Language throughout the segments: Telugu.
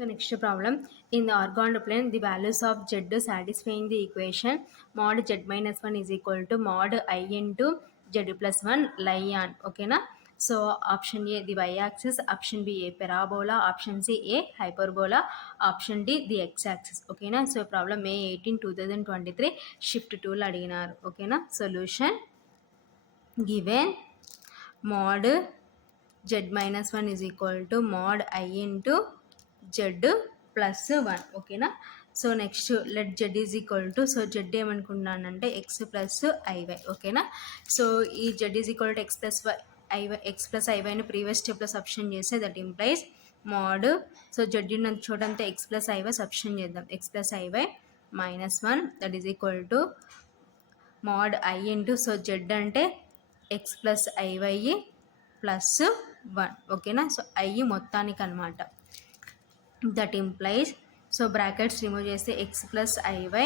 So next problem, in the orthogonal plane, the values of z satisfying the equation mod z minus 1 is equal to mod I into z plus 1 lie on. Okay na? So option A the y-axis, option B a parabola, option C a hyperbola, option D the x-axis. Okay na? So problem May 18 2023 shift tool అడిగినారు. Okay na? Solution given mod z minus 1 is equal to mod I into z plus 1. ఓకేనా. So next let z is equal to, so z ఏమనుకున్నానంటే ఎక్స్ ప్లస్ ఐవై. ఓకేనా. సో ఈ z is equal to X plus ఐవైని ప్రీవియస్ స్టెప్లో సబ్స్టిట్యూట్ చేస్తే that implies mod, so z ఉన్న చోటంతా ఎక్స్ ప్లస్ ఐవై సబ్స్టిట్యూట్ చేద్దాం. X plus I Y minus 1 that is equal to mod I into, so z అంటే ఎక్స్ ప్లస్ ఐవై ప్లస్ 1. ఓకేనా. సో ఐ మొత్తానికి అనమాట. That implies, so brackets remove చేస్తే X plus I Y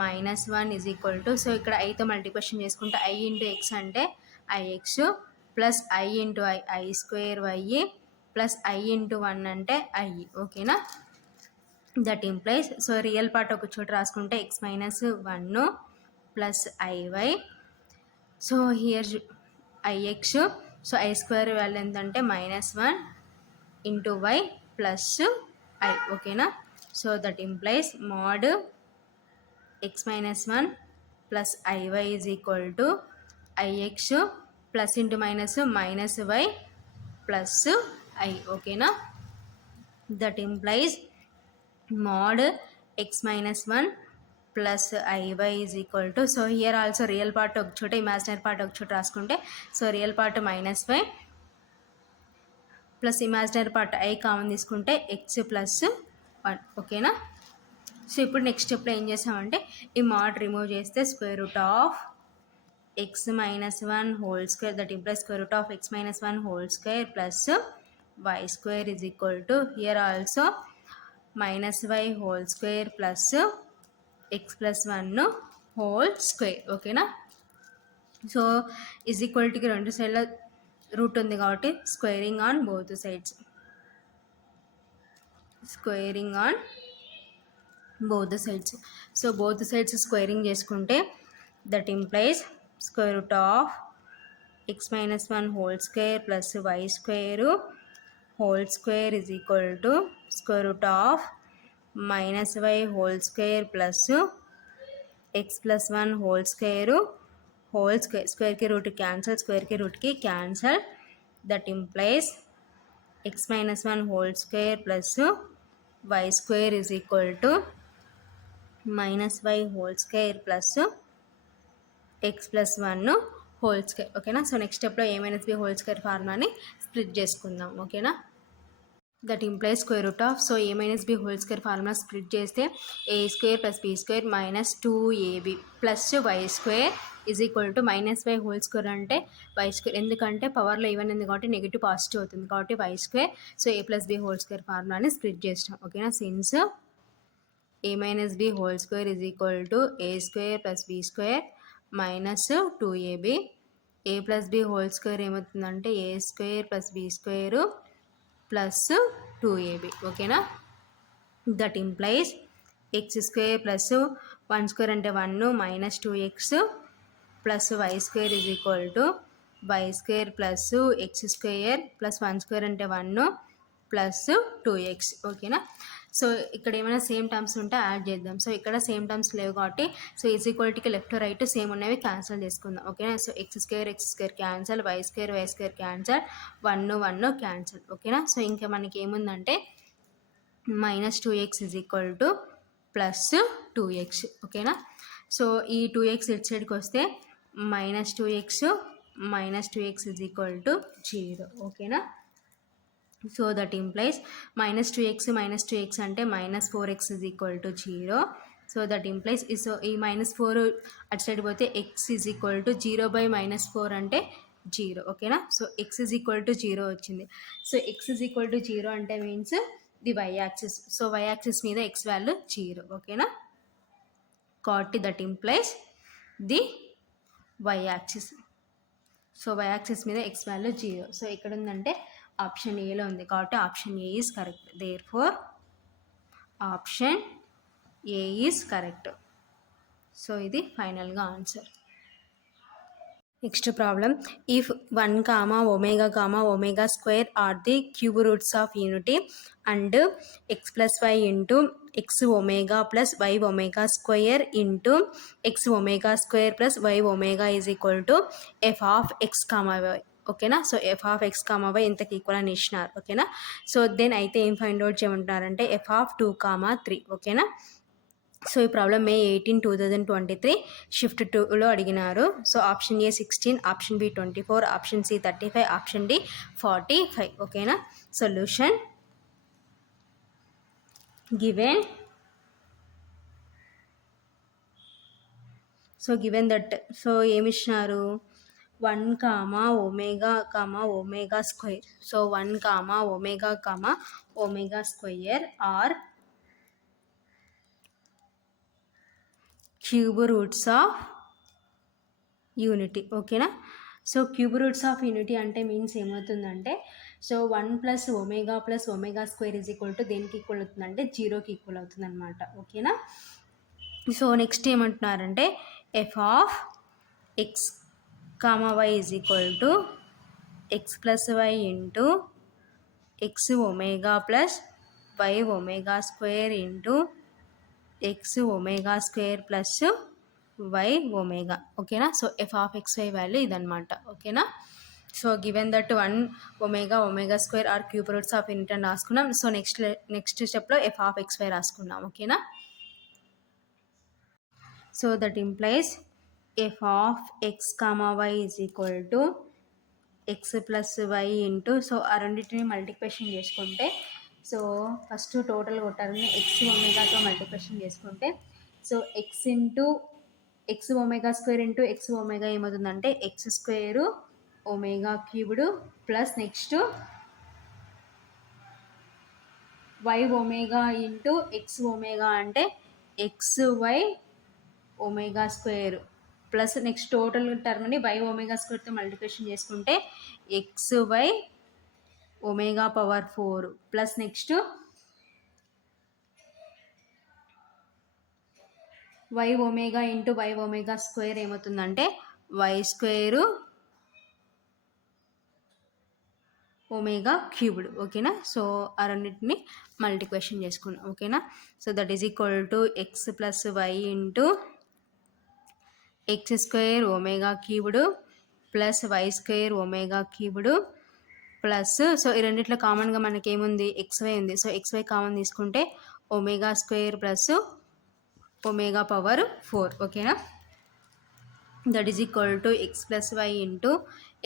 minus 1 is equal to, so ఇక్కడ ఐతో మల్టిప్లికేషన్ చేసుకుంటే ఐ ఇంటూ ఎక్స్ అంటే I X plus I into I square Y plus I into 1 అంటే ఐ. ఓకేనా. That implies, so real part ఒక చోట రాసుకుంటే X minus 1 plus I Y, so here I X, so I square value ఎంతంటే minus 1 into Y plus I. ఓకేనా. So that implies mod X minus 1 plus I Y is equal to I X plus into minus minus Y plus I. ఓకేనా. That implies mod X minus 1 plus I Y is equal to, so here also real part ఒక చోట ఇమాజినరీ పార్ట్ ఒక చోట రాసుకుంటే, so real part minus Y plus imaginary part I common తీసుకుంటే ఎక్స్ ప్లస్ 1. ఓకేనా. సో ఇప్పుడు నెక్స్ట్ స్టెప్లో ఏం చేసామంటే ఈ మోడ్ రిమూవ్ చేస్తే square root of X minus 1 whole square that implies square root of X minus 1 whole square plus why square is equal to here also minus Y whole square plus X plus 1 whole square. ఓకేనా. సో ఈజ్ ఈక్వల్టీకి రెండు సైడ్ల రూట్ ఉంది కాబట్టి squaring on both sides, squaring on both sides. So both sides squaring చేసుకుంటే that implies square root of X minus 1 whole square plus why square whole square is equal to square root of minus Y whole square plus X plus 1 whole square స్క్వేర్కి రూట్ క్యాన్సల్, స్క్వేర్కి రూట్కి cancel. That implies X minus 1 whole square plus why square is equal to minus Y whole square plus X plus 1 whole square. ఓకేనా. సో నెక్స్ట్ స్టెప్లో A minus B whole square ఫార్ములాని స్ప్లిట్ చేసుకుందాం. ఓకేనా. That implies square root of, so A minus B whole square formula split చేస్తే A square plus B square minus 2ab plus why square is equal to minus Y whole square అంటే వై స్క్వేర్, ఎందుకంటే పవర్లో ఈవెన్ ఉంది కాబట్టి నెగిటివ్ పాజిటివ్ అవుతుంది కాబట్టి Y square. So A plus B whole square ఫార్ములాని స్ప్లిట్ చేసినాం. ఓకేనా. Since A minus B whole square is equal to A square plus B square minus 2ab, A plus B whole square ఏమవుతుందంటే A square plus B square plus 2ab. ఓకేనా. That implies X square plus 1 square అంటే 1 minus 2x plus why square is equal to Y square plus X square plus 1 square అంటే 1 ప్లస్ 2x. ఓకేనా. సో ఇక్కడ ఏమైనా సేమ్ టర్మ్స్ ఉంటే యాడ్ చేద్దాం. సో ఇక్కడ సేమ్ టర్మ్స్ లేవు కాబట్టి సో ఈజ్ ఈక్వాలిటీకి లెఫ్ట్ రైట్ సేమ్ ఉన్నవి క్యాన్సిల్ చేసుకుందాం. ఓకేనా. So X square cancel, Y square cancel, 1 cancel. ఓకేనా. సో ఇంకా మనకి ఏముందంటే minus 2x is equal to plus 2x. ఓకేనా. సో ఈ 2x ఇట్ సైడ్కి వస్తే minus 2x is equal to 0. ఓకేనా. So that implies minus 2x అంటే minus 4x is equal to 0. So that implies so ఈ మైనస్ 4 అటు సైడ్ పోతే x is equal to 0 by minus 4 అంటే 0. ఓకేనా. So x is equal to 0 వచ్చింది. So x is equal to 0 అంటే means the y axis. So y axis మీద ఎక్స్ వాల్యూ 0. ఓకేనా. కాబట్టి that implies the y axis. So y axis మీద ఎక్స్ వాల్యూ 0. సో ఇక్కడ ఉందంటే ఆప్షన్ ఏలో ఉంది కాబట్టి option A is correct. Therefore option A is correct. So ఇది ఫైనల్గా answer. Next problem, if 1 comma omega comma omega square are the cube roots of unity and x plus y into x omega plus y omega square into x omega square plus y omega is equal to f of x comma y. ఓకేనా. So F of X comma y ఇంతకు ఈక్వల్ అని ఇచ్చినారు. ఓకేనా. సో దెన్ అయితే ఏం ఫైండ్ అవుట్ చేయమంటున్నారంటే ఎఫ్ ఆఫ్ 2, 3. ఓకేనా. సో ఈ ప్రాబ్లం May 18, 2023 షిఫ్ట్ 2లో అడిగినారు. So option A 16, option B 24, option C 35, option D 45. ఓకేనా. Solution given. So given that, so ఏమి ఇచ్చినారు, 1 comma omega comma omega square. సో 1 comma omega comma omega square are cube roots of unity. ఓకేనా. So cube roots of unity అంటే మీన్స్ ఏమవుతుందంటే, so 1 plus omega plus omega square is equal to దేనికి ఈక్వల్ అవుతుందంటే 0కి ఈక్వల్ అవుతుంది అనమాట. ఓకేనా. సో నెక్స్ట్ ఏమంటున్నారంటే F of X comma Y is equal to X plus why into X omega plus Y omega square into X omega square plus Y omega. ఓకేనా. So F of X Y value ఇదనమాట. ఓకేనా. So given that 1 omega omega square are cube roots of unit అని రాసుకున్నాం. సో నెక్స్ట్ స్టెప్లో ఎఫ్ ఆఫ్ ఎక్స్ వై రాసుకున్నాం. ఓకేనా. So that implies F of X comma Y is equal to X plus why into, so ఆ రెండింటిని మల్టిప్లికేషన్ చేసుకుంటే, సో ఫస్ట్ టోటల్ కొట్టాలని ఎక్స్ ఒమేగాతో మల్టిప్లికేషన్ చేసుకుంటే, so X into X omega square into X omega ఏమవుతుందంటే X square omega cubed plus next Y omega into X omega అంటే X Y omega square plus next total టర్మ్ని వై ఒమేగా స్క్వేర్తో మల్టిప్లికేషన్ చేసుకుంటే X Y omega power 4 plus next Y omega into Y omega square ఏమవుతుందంటే వై స్క్వేరు ఒమేగా క్యూబ్డ్. ఓకేనా. సో ఆ రెండింటిని మల్టిప్లికేషన్ చేసుకున్నాం. ఓకేనా. So that is equal to X plus why into x square omega cubed plus why square omega cubed plus, so ఈ రెండిట్లో కామన్గా మనకి ఏముంది, ఎక్స్వై ఉంది. సో ఎక్స్వై కామన్ తీసుకుంటే omega square plus omega power 4. ఓకేనా. That is equal to X plus why into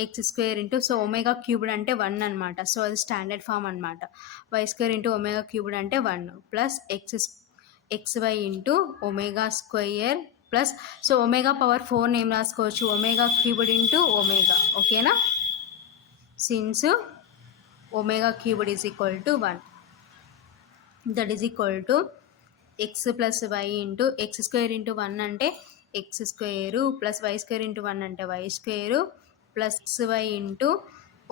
x square into, so omega cubed అంటే 1 అనమాట. సో అది స్టాండర్డ్ ఫామ్ అనమాట. Why square into omega cubed అంటే 1 plus x y into omega square plus, so omega power 4 ఏం రాసుకోవచ్చు, ఒమేగా క్యూబ్డ్ ఇంటూ ఒమేగా. ఓకేనా. Since omega cubed is equal to 1, that is equal to X plus why into x square into 1 అంటే x square plus why square into 1 అంటే y square plus why into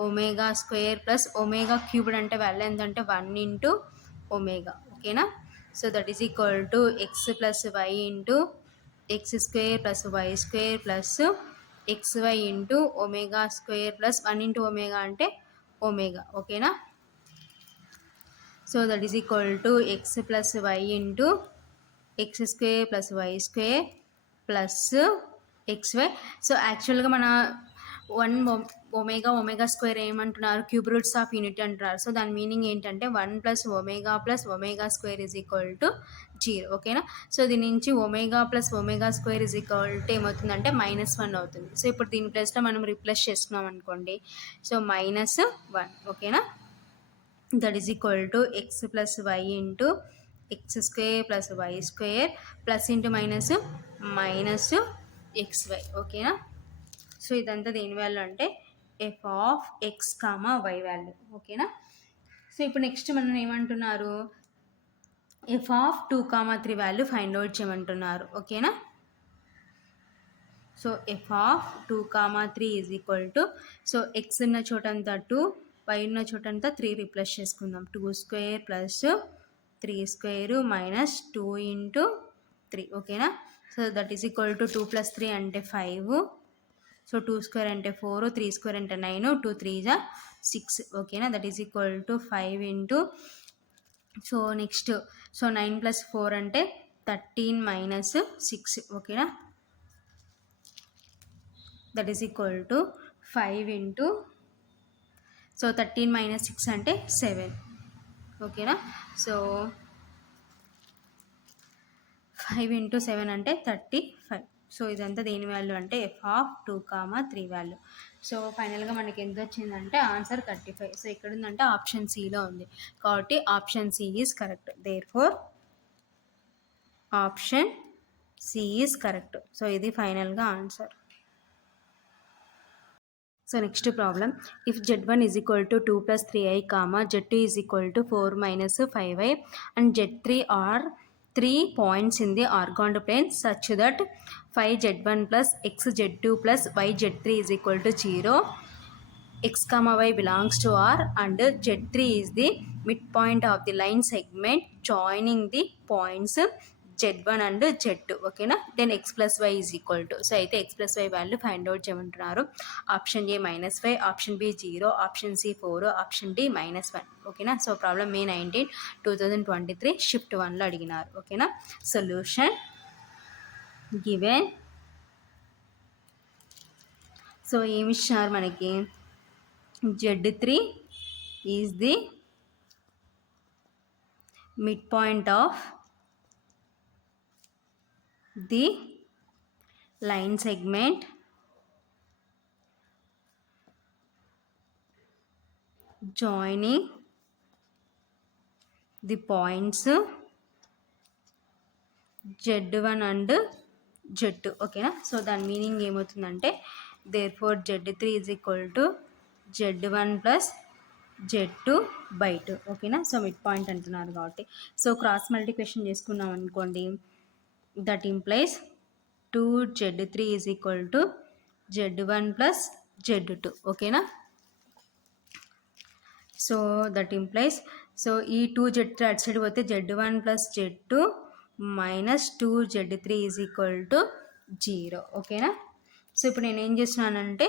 omega square plus omega cubed అంటే వాల్యూ ఎంతంటే 1 ఇంటూ ఒమేగా. ఓకేనా. So that is equal to X plus why into x square plus why square plus x y into omega square plus 1 into omega అంటే ఒమేగా. ఓకేనా. So that is equal to X plus why into x square plus why square plus x y. So యాక్చువల్గా మన 1 ఒమేగా స్క్వేర్ ఏమంటున్నారు, క్యూబ్ రూట్స్ ఆఫ్ యూనిటీ అంటున్నారు. సో దాని మీనింగ్ ఏంటంటే 1 plus omega square is equal to 0. ఓకేనా. సో దీని నుంచి omega plus omega square is equal to ఏమవుతుందంటే -1 అవుతుంది. సో ఇప్పుడు దీని ప్లేస్లో మనం రీప్లేస్ చేస్తున్నాం అనుకోండి, సో -1. ఓకేనా. That is equal to X plus why into x square plus why square plus into minus x y. ఓకేనా. సో ఇదంతా దేని వాల్యూ అంటే f of X comma y value. ఓకేనా. సో ఇప్పుడు నెక్స్ట్ మనం ఏమంటున్నారు, f of 2, 3 value find out చేయమంటున్నారు. ఓకేనా. So F of 2, 3 is equal to, so x ఉన్న చోటంతా 2, వై ఉన్న చోటంతా 3 రీప్లేస్ చేసుకుందాం. 2 square plus 3 square minus 2 into 3 ఓకేనా. So that is equal to 2 + 3 అంటే 5. సో 2 square అంటే 4, 3 square అంటే 9, 2 3 6 ఓకేనా. That is equal to 5 into, so next so 9 + 4 అంటే 13 minus 6 ఓకేనా. That is equal to 5 into, so 13 minus 6 అంటే 7 ఓకేనా. సో 5 ఇంటూ 7 అంటే 35. సో ఇదంతా దేని వాల్యూ అంటే f(2, 3) వాల్యూ. సో ఫైనల్గా మనకి ఎంత వచ్చిందంటే ఆన్సర్ 35. సో ఇక్కడ ఉందంటే ఆప్షన్ సిలో ఉంది కాబట్టి option C is correct. Therefore option C is correct. So ఇది ఫైనల్గా answer. So next problem, if z1 is equal to 2 plus 3i comma z2 is equal to 4 minus 5i and z3 are 3 points in the orthogonal plane such that 5z1 plus xz2 plus yz3 is equal to 0, x comma y belongs to R and z3 is the midpoint of the line segment joining the points z1 and z2 ఓకేనా. Then x plus y is equal to, so అయితే x plus y value find out చేయమంటున్నారు. Option A -5, option B 0, option C 4, option D -1 ఓకేనా. సో ప్రాబ్లం మే 19, 2023 షిఫ్ట్ 1లో అడిగినారు ఓకేనా. Solution given. సో ఏమి ఇచ్చినారు మనకి, z3 ఈజ్ the mid point of the line segment joining the points z1 and z2 ఓకేనా. సో దాని మీనింగ్ ఏమవుతుందంటే therefore z3 is equal to z1 plus z2/2 ఓకేనా. సో మిడ్ పాయింట్ అంటున్నారు కాబట్టి సో క్రాస్ మల్టిప్లికేషన్ చేసుకున్నాం అనుకోండి, that implies 2z3 is equal to z1 plus z2 ఓకేనా. సో దట్ ఇంప్లైస్, సో ఈ 2z3 అటు సైడ్ పోతే z1 plus z2 minus 2z3 is equal to 0 ఓకేనా. సో ఇప్పుడు నేను ఏం చేస్తున్నానంటే,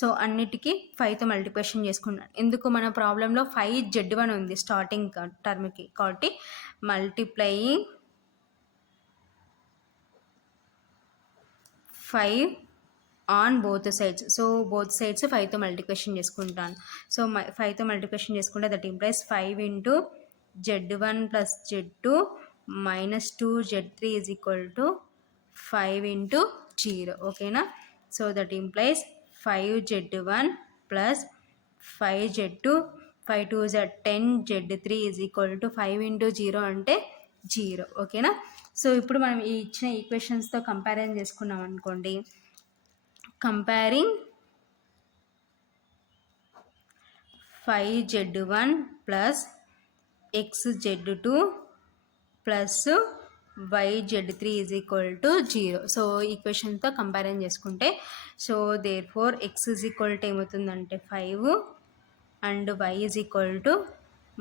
సో అన్నిటికీ 5తో మల్టిప్లికేషన్ చేసుకున్నాను. ఎందుకు మన ప్రాబ్లంలో 5z1 ఉంది స్టార్టింగ్ టర్మ్కి కాబట్టి multiplying 5 on both sides. So both sides 5తో మల్టిప్లికేషన్ చేసుకుంటాను. సో 5తో మల్టిప్లికేషన్ చేసుకుంటే that implies 5 into z1 plus z2 minus 2z3 is equal to 5 into 0 ఓకేనా. So that implies 5z1 plus 5z2, 5 2 10, z3 is equal to 5 into 0 అంటే 0 ఓకేనా. సో ఇప్పుడు మనం ఈ ఇచ్చిన ఈక్వేషన్స్తో కంపారిజన్ చేసుకున్నాం అనుకోండి, comparing 5z1 plus xz2 plus yz3 is equal to 0. So ఈక్వేషన్తో కంపారిజన్ చేసుకుంటే, so therefore x is equal to ఏమవుతుందంటే 5 and y is equal to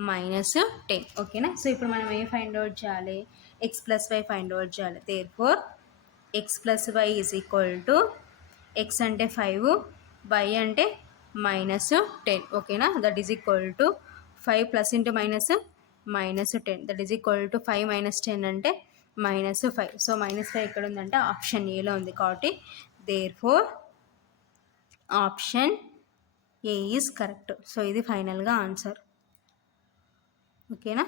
-10 ఓకేనా. సో ఇప్పుడు మనం ఏం ఫైండ్ అవుట్ చేయాలి, x plus y find out చేయాలి. Therefore x plus y is equal to, x అంటే 5, y అంటే -10 ఓకేనా. That is equal to 5 plus into -10 that is equal to 5 - 10 అంటే -5. సో -5 ఎక్కడ ఉందంటే ఆప్షన్ ఏలో ఉంది కాబట్టి therefore option A is correct. So ఇది ఫైనల్గా ఆన్సర్ ఓకేనా.